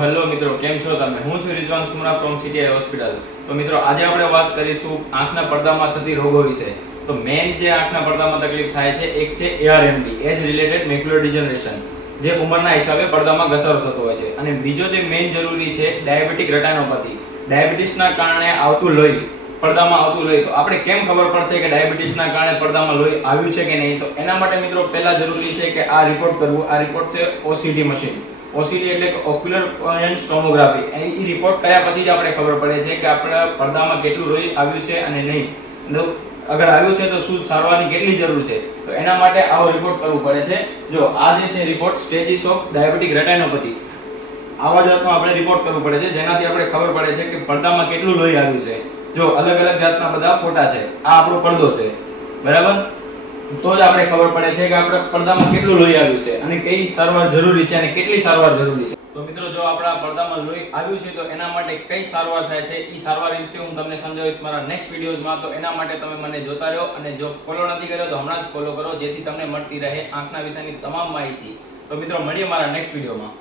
Hello મિત્રો, કેમ છો તમે? હું છું રિઝવાન સુમરા ફ્રોમ સીટીઆઈ હોસ્પિટલ. તો મિત્રો, આજે આપણે વાત કરીશું આંખના પડદામાં થતી રોગો વિશે. તો મેઇન જે આંખના પડદામાં તકલીફ થાય છે એક છે ARMD, એજ રિલેટેડ મેક્યુલર ડિજનરેશન, જે ઉંમરના હિસાબે પડદામાં ઘસારો થતો હોય છે. અને બીજો જે મેઇન જરૂરી છે ડાયાબિટીક રેટાઇનોપેથી, ડાયાબિટીસના કારણે આવતું લોહી, પડદામાં આવતું લોહી. તો આપણે કેમ ખબર પડશે કે ડાયાબિટીસના કારણે પડદામાં લોહી આવ્યું છે કે નહીં? તો એના માટે મિત્રો પહેલા જરૂરી છે કે આ રિપોર્ટ કરવું. આ રિપોર્ટ છે OCT મશીન. OCT એટલે કે ઓક્યુલર કોહેરન્ટ ટોમોગ્રાફી. એ રિપોર્ટ કર્યા પછી જ આપણે ખબર પડે છે કે આપણા પડદામાં કેટલું લોહી આવ્યું છે અને નહીં. અગર આવ્યું છે તો શું સારવારની કેટલી જરૂર છે, તો એના માટે આવો રિપોર્ટ કરવો પડે છે. જો આ જે છે રિપોર્ટ સ્ટેજીસ ઓફ ડાયાબિટીક રેટાઇનોપેથી, આવા જાતનો આપણે રિપોર્ટ કરવો પડે છે, જેનાથી આપણે ખબર પડે છે કે પડદામાં કેટલું લોહી આવ્યું છે. જો અલગ અલગ જાતના બધા ફોટા છે, આ આપણો પડદો છે, બરાબર? તો જ આપણે ખબર પડે છે કે આપણા પડદામાં કેટલું લોહી આવ્યું છે અને કઈ સારવાર જરૂરી છે અને કેટલી સારવાર જરૂરી છે. તો મિત્રો, જો આપણા પડદામાં લોહી આવ્યું છે તો એના માટે કઈ સારવાર થાય છે, એ સારવાર વિશે હું તમને સમજાવીશ મારા નેક્સ્ટ વિડીયોઝમાં. તો એના માટે તમે મને જોતા રહો, અને જો ફોલો નથી કર્યો તો હમણાં જ ફોલો કરો, જેથી તમને મળતી રહે આંખના વિશેની તમામ માહિતી. તો મિત્રો, મળીએ મારા નેક્સ્ટ વિડીયોમાં.